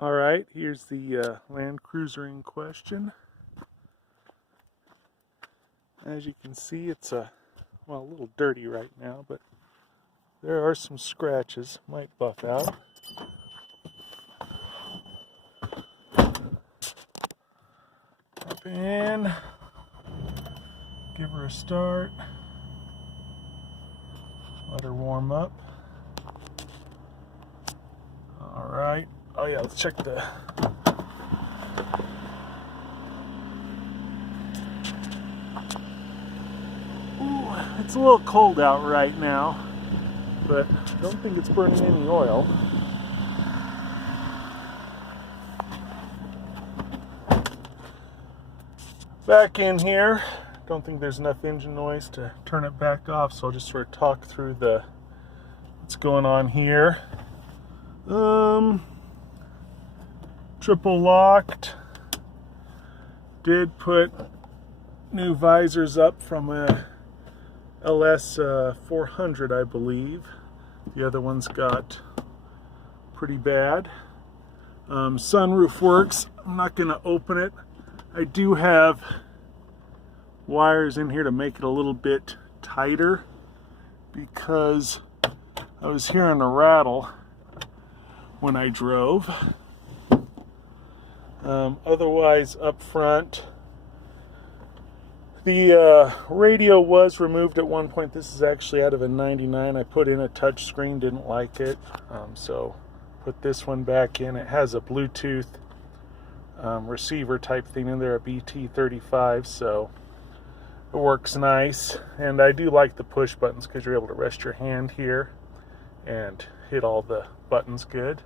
Alright, here's the Landcruiser in question. As you can see, it's a little dirty right now, but there are some scratches. Might buff out. Up in, give her a start, let her warm up. Alright, oh yeah, let's check the it's a little cold out right now, but I don't think it's burning any oil. Back in here, don't think there's enough engine noise to turn it back off, so I'll just sort of talk through what's going on here. Triple locked. Did put new visors up from a LS 400, I believe. The other one's got pretty bad. Sunroof works. I'm not going to open it. I do have wires in here to make it a little bit tighter because I was hearing a rattle when I drove. Otherwise, up front, the radio was removed at one point. This is actually out of a 99. I put in a touch screen, didn't like it, so put this one back in. It has a Bluetooth receiver type thing in there, a BT35, so it works nice. And I do like the push buttons because you're able to rest your hand here and hit all the buttons good.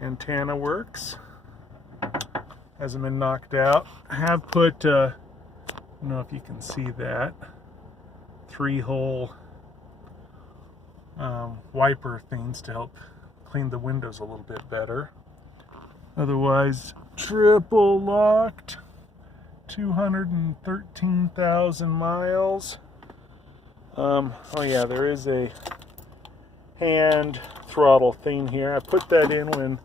Antenna works, hasn't been knocked out. I have put, I don't know if you can see that, 3-hole wiper things to help clean the windows a little bit better. Otherwise, triple locked, 213,000 miles. Oh yeah, there is a hand throttle thing here. I put that in when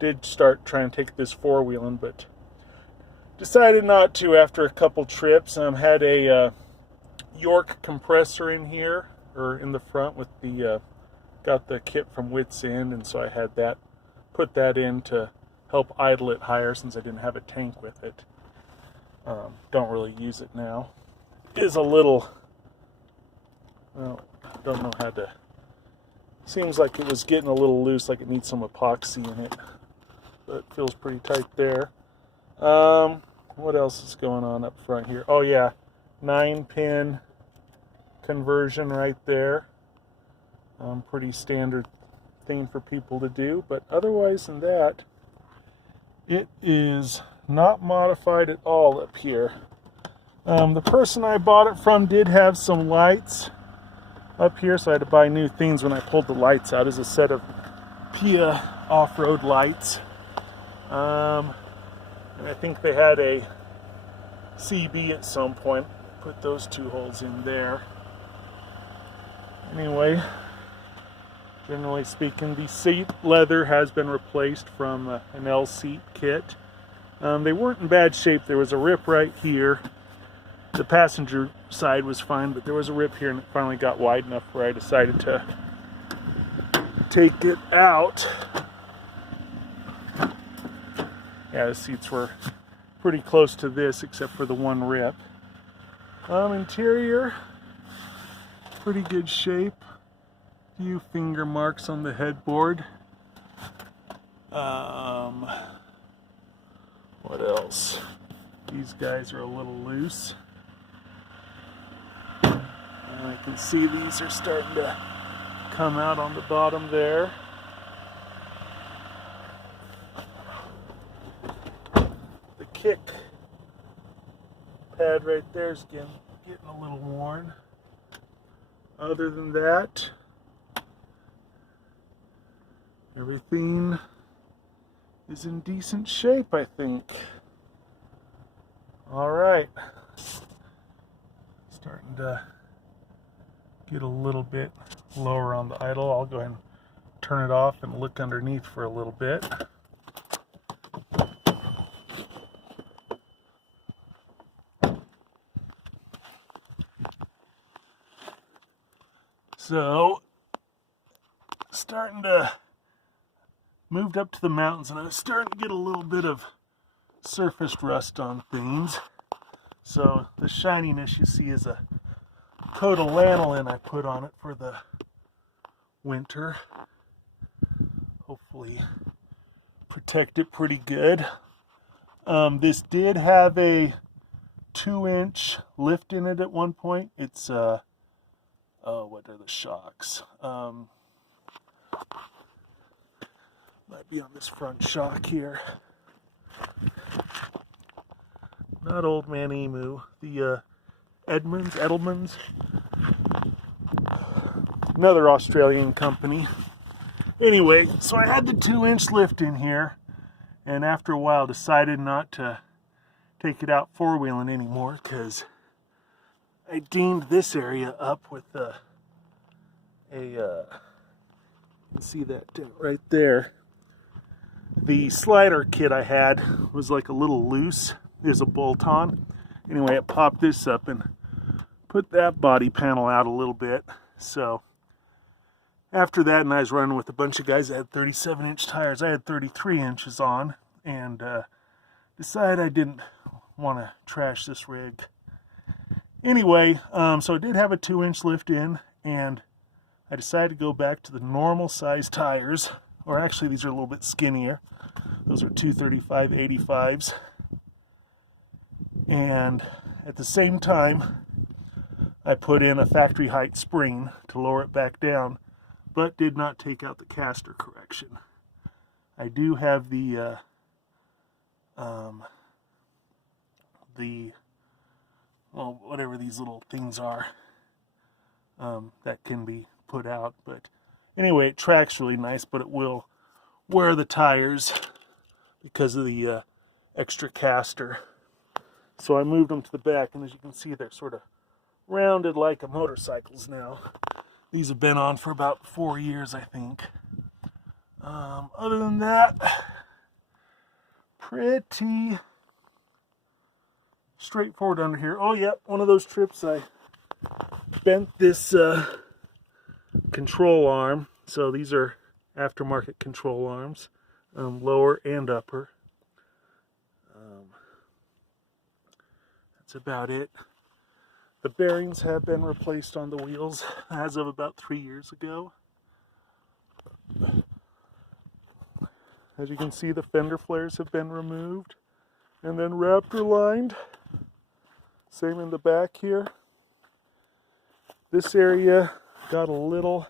did start trying to take this four-wheeling, but decided not to after a couple trips. Had a York compressor in here, or in the front with the got the kit from Wits End, and so I had that, put that in to help idle it higher since I didn't have a tank with it. Don't really use it now. It is a little, well, don't know how to, seems like it was getting a little loose, like it needs some epoxy in it, but it feels pretty tight there. What else is going on up front here? Oh yeah, 9-pin conversion right there. Pretty standard thing for people to do, but otherwise than that, it is not modified at all up here. The person I bought it from did have some lights up here, so I had to buy new things when I pulled the lights out. As a set of Pia off-road lights. And I think they had a CB at some point. Put those 2 holes in there. Anyway, generally speaking, the seat leather has been replaced from an L seat kit. They weren't in bad shape. There was a rip right here. The passenger side was fine, but there was a rip here, and it finally got wide enough where I decided to take it out. Yeah, the seats were pretty close to this, except for the one rip. Interior, pretty good shape. Few finger marks on the headboard. What else? These guys are a little loose. And I can see these are starting to come out on the bottom there. The kick pad right there is getting a little worn. Other than that, everything is in decent shape, I think. Alright. Starting to get a little bit lower on the idle. I'll go ahead and turn turn it off and look underneath for a little bit. So, starting to moved up to the mountains, and I was starting to get a little bit of surface rust on things. So the shininess you see is a coat of lanolin I put on it for the winter. Hopefully protect it pretty good. This did have a 2-inch lift in it at one point. It's oh, what are the shocks? Might be on this front shock here. Not Old Man Emu, the Edelmans, another Australian company. Anyway, so I had the 2-inch lift in here, and after a while decided not to take it out four-wheeling anymore because I deemed this area up with you can see that right there. The slider kit I had was like a little loose. There's a bolt on. Anyway, I popped this up and put that body panel out a little bit. So after that, and I was running with a bunch of guys that had 37-inch tires. I had 33 inches on, and decided I didn't want to trash this rig. Anyway, so I did have a 2-inch lift in, and I decided to go back to the normal size tires, or actually these are a little bit skinnier. Those are 235/85s. And at the same time, I put in a factory height spring to lower it back down, but did not take out the caster correction. I do have the well, whatever these little things are, that can be put out. But anyway, it tracks really nice, but it will wear the tires because of the extra caster. So I moved them to the back, and as you can see, they're sort of rounded like a motorcycle's now. These have been on for about 4 years, I think. Other than that, pretty straightforward under here. Oh, yep, one of those trips I bent this control arm. So these are aftermarket control arms, lower and upper. That's about it. The bearings have been replaced on the wheels as of about 3 years ago. As you can see, the fender flares have been removed and then Raptor lined. Same in the back here. This area got a little,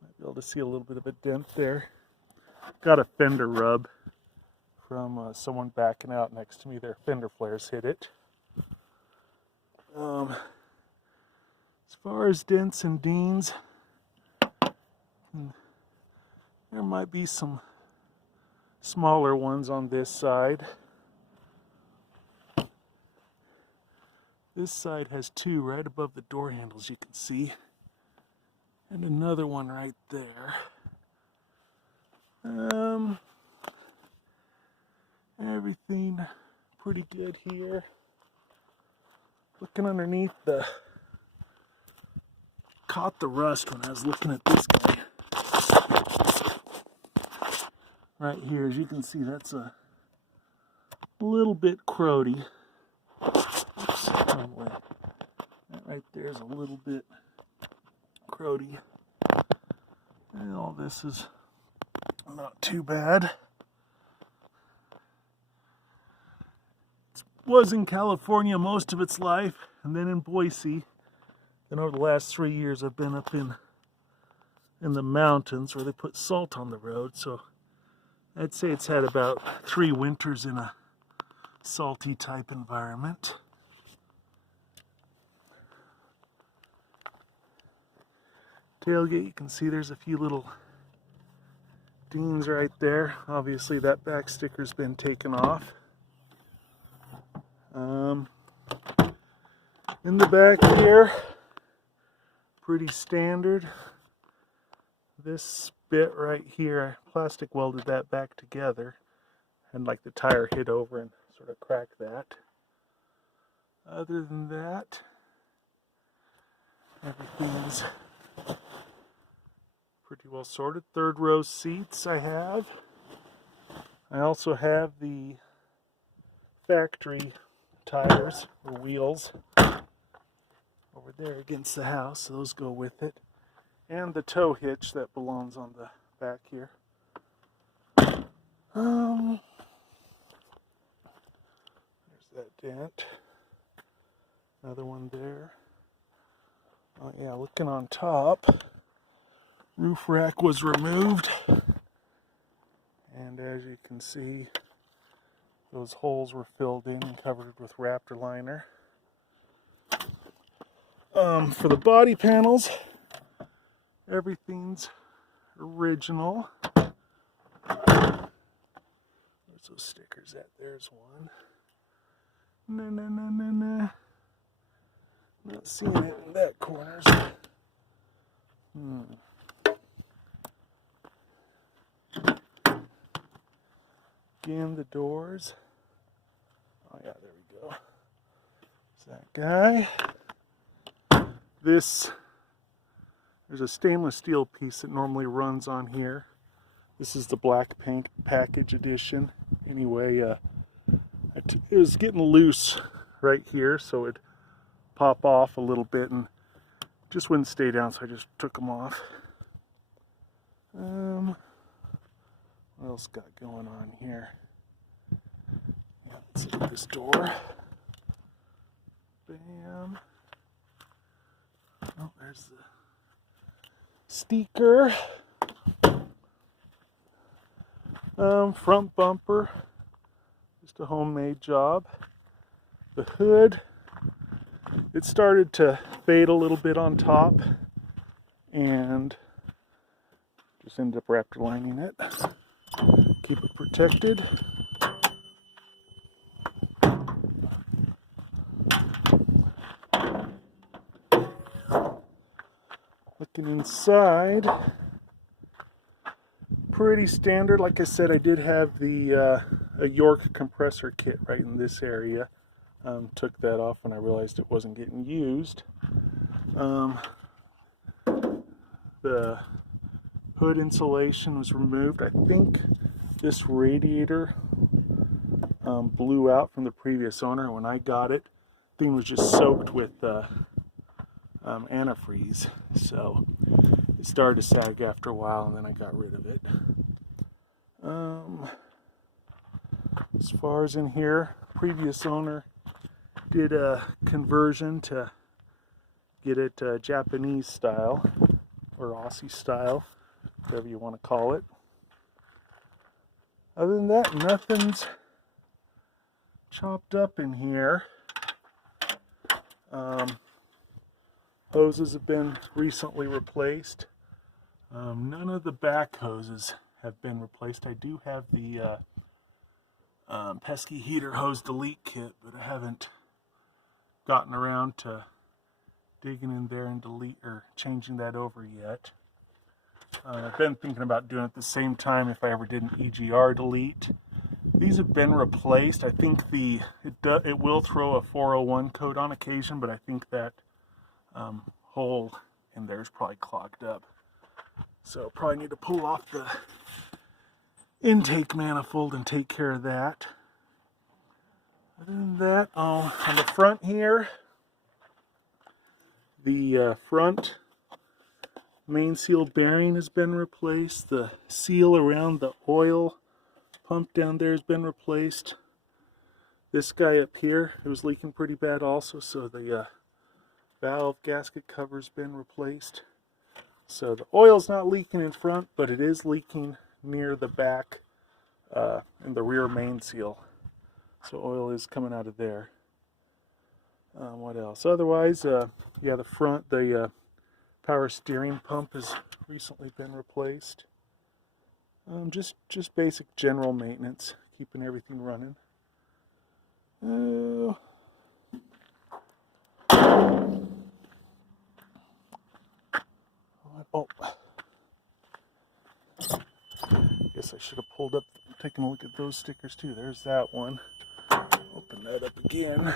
might be able to see a little bit of a dent there. Got a fender rub from someone backing out next to me. Their fender flares hit it. As far as dents and dings, there might be some smaller ones on this side. This side has two right above the door handles, you can see, and another one right there. Everything pretty good here. Looking underneath, caught the rust when I was looking at this guy. Right here, as you can see, that's a little bit crowdy. Oops, wrong way. That right there is a little bit crowdy. And all this is not too bad. Was in California most of its life, and then in Boise. Then over the last 3 years I've been up in the mountains where they put salt on the road, so I'd say it's had about 3 winters in a salty type environment. Tailgate, you can see there's a few little dings right there. Obviously that back sticker's been taken off. In the back here, pretty standard. this bit right here, I plastic welded that back together, and like the tire hit over and sort of cracked that. Other than that, everything's pretty well sorted. Third row seats I have. I also have the factory tires or wheels over there against the house, so those go with it. And the tow hitch that belongs on the back here. There's that dent. Another one there. Oh yeah, looking on top, roof rack was removed. And as you can see, those holes were filled in and covered with Raptor liner. For the body panels, everything's original. There's those stickers at. There's one. Nah. Not seeing it in that corner. Again, the doors. Oh yeah, there we go. There's that guy. There's a stainless steel piece that normally runs on here. This is the black paint package edition. Anyway, it was getting loose right here, so it'd pop off a little bit and just wouldn't stay down, so I just took them off. What else got going on here? Yeah, let's look at this door. Bam. Oh, there's the sticker. Front bumper, just a homemade job. The hood, it started to fade a little bit on top, and just ended up Raptor lining it. Keep it protected. Looking inside, pretty standard. Like I said, I did have the a York compressor kit right in this area. Took that off when I realized it wasn't getting used. The hood insulation was removed. I think this radiator blew out from the previous owner. When I got it, the thing was just soaked with antifreeze, so it started to sag after a while, and then I got rid of it. As far as in here, previous owner did a conversion to get it Japanese style or Aussie style, whatever you want to call it. Other than that, nothing's chopped up in here. Hoses have been recently replaced. None of the back hoses have been replaced. I do have the pesky heater hose delete kit, but I haven't gotten around to digging in there and changing that over yet. I've been thinking about doing it at the same time if I ever did an EGR delete. These have been replaced. I think it will throw a 401 code on occasion, but I think that hole in there is probably clogged up. So probably need to pull off the intake manifold and take care of that. Other than that, on the front here, the front main seal bearing has been replaced. The seal around the oil pump down there has been replaced. This guy up here, it was leaking pretty bad also, so the valve gasket cover's been replaced. So the oil's not leaking in front, but it is leaking near the back in the rear main seal. So oil is coming out of there. What else? Otherwise, yeah, the front, the power steering pump has recently been replaced. Just basic general maintenance, keeping everything running. Oh, guess I should have pulled up, taken a look at those stickers too. There's that one. Open that up again.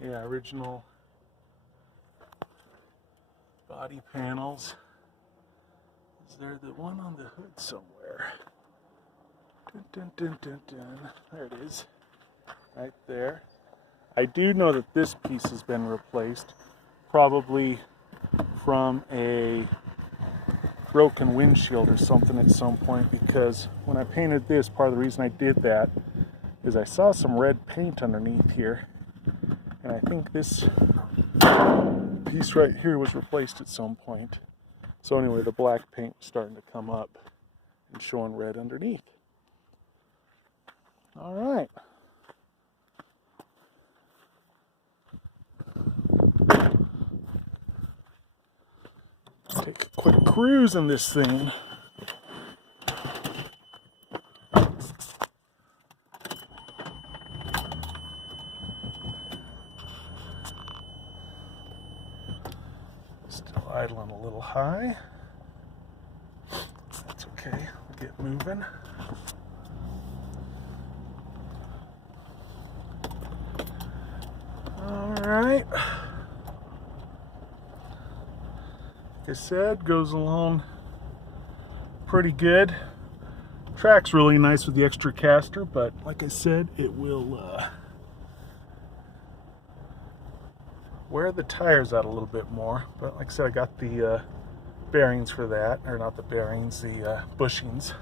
Yeah, original body panels. Is there the one on the hood somewhere? Dun, dun, dun, dun, dun. There it is. Right there. I do know that this piece has been replaced, probably from a broken windshield or something at some point, because when I painted this, part of the reason I did that is I saw some red paint underneath here, and I think this piece right here was replaced at some point. So anyway, the black paint was starting to come up and showing red underneath. All right. Take a quick cruise in this thing. Still idling a little high. That's okay, we'll get moving. All right. Like I said, goes along pretty good. Track's really nice with the extra caster, but like I said, it will wear the tires out a little bit more. But like I said, I got the bearings for that, or not the bearings, the bushings.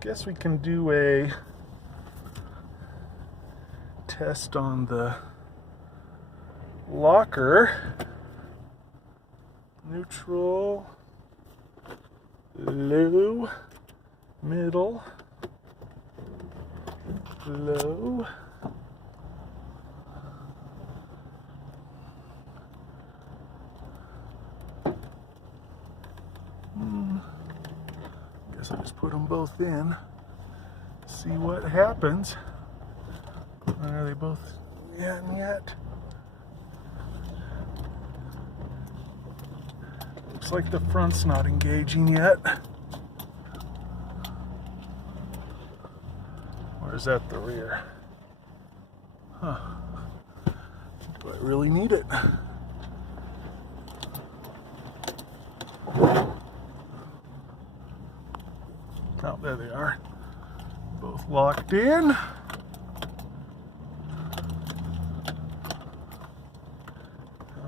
Guess we can do a test on the locker. Neutral, low, middle, low. Guess I just put them both in. See what happens. Are they both in yet? Looks like the front's not engaging yet. Or is that the rear? Huh. Do I really need it? Oh, there they are. Both locked in.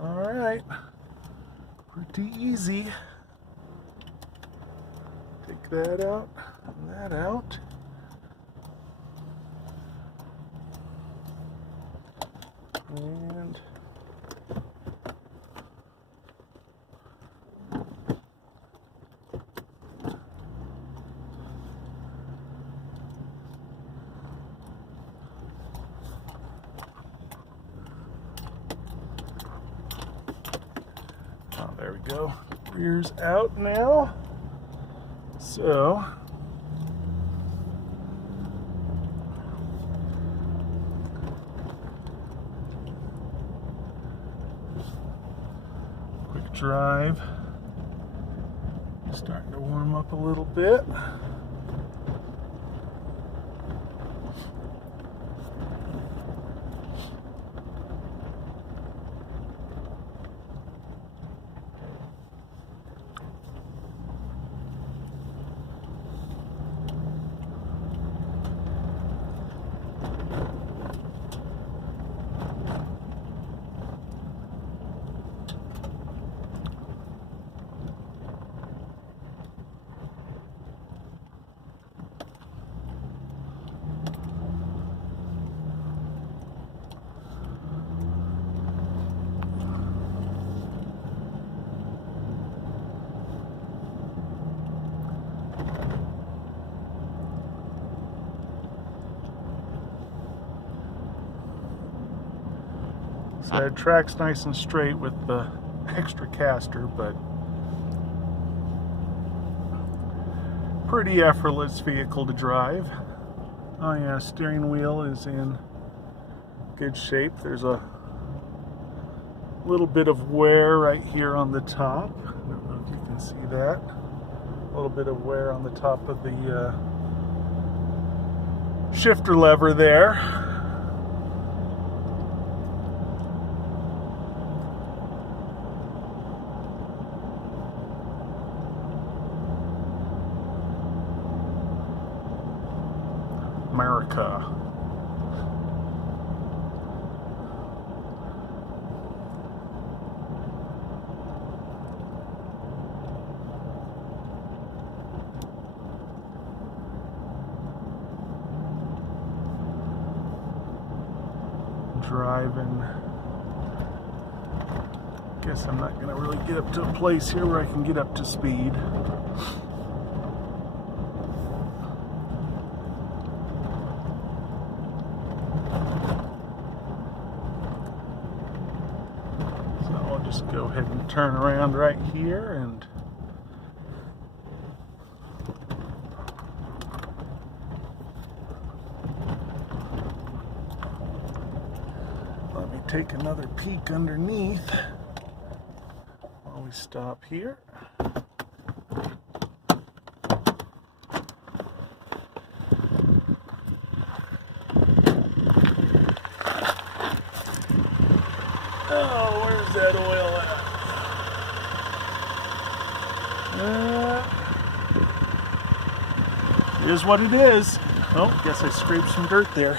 All right. Pretty easy. Take that out and that out. And oh, there we go. Rear's out now. So quick drive. Starting to warm up a little bit. So it tracks nice and straight with the extra caster, but pretty effortless vehicle to drive. Oh yeah, steering wheel is in good shape. There's a A little bit of wear right here on the top. I don't know if you can see that. A little bit of wear on the top of the shifter lever there. America. Driving. Guess I'm not going to really get up to a place here where I can get up to speed. So I'll just go ahead and turn around right here and let me take another peek underneath while we stop here. Oh, where's that oil at? It is what it is. Oh, guess I scraped some dirt there.